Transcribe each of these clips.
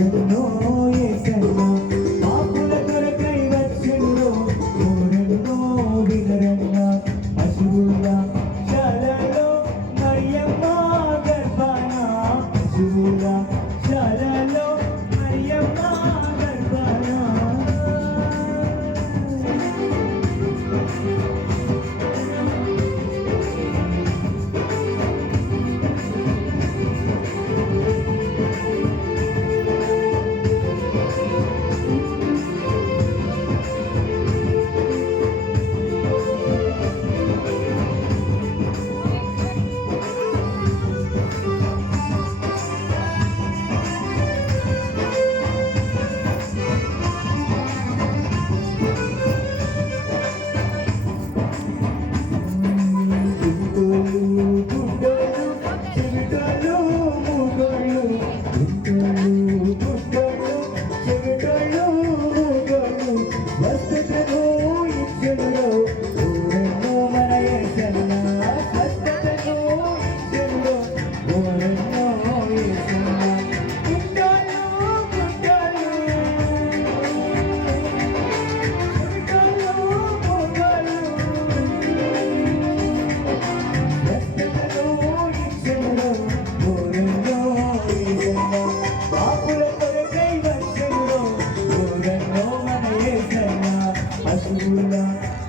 ఎన్నో యేసయ్య పాపుల కొరకై వచ్చెను ఓరెన్నో వినరన్న పశువుల శాలలో మరియమ్మ గర్భాన పశువుల శాలలో మరియమ్మ గర్భాన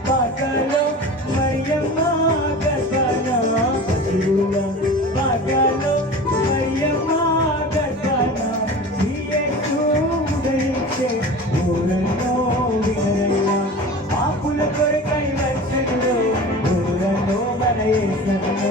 పాటలో మరియమ్మ గర్భాన పశువుల పాటలో మరియమ్మ గర్భాన యేసు ఉదయించే ఊరలో వినరయ్య పాపుల కొరకై వచ్చెను ఊరలో మన యేసయ్య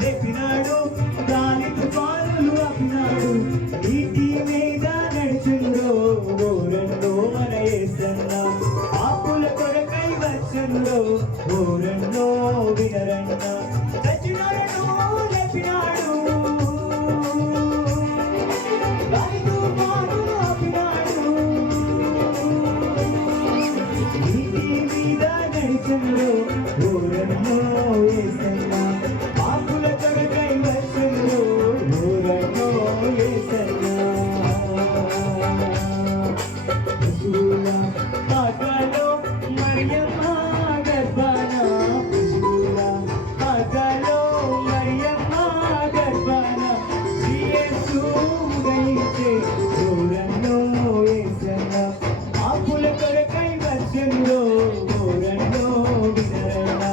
లేపినాడు గాలి తుఫానులు ఆపినాడు నీటి మీద నడిచెను ఓరెన్నో మన యేసయ్య పాపుల కొరకై వచ్చెను ఓరెన్నో వినరన్న చచ్చినోళ్ళను లేపినాడు గాలి తుఫానులు ఆపినాడు నీటి మీద నడిచెను ఓరెన్నో యేసయ్య పాపుల కొరకై వచ్చెను ఓరెన్నో యేసయ్య పశువుల పాటలో మరియమ్మ గర్భాన పశువుల పాటలో మరియమ్మ గర్భాన యేసు ఉదయించే ఓరెన్నో యేసయ్య పాపుల కొరకై వచ్చెను ఓరెన్నో వినరయ్య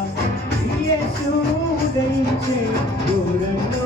యేసు ఉదయించే ఓరెన్నో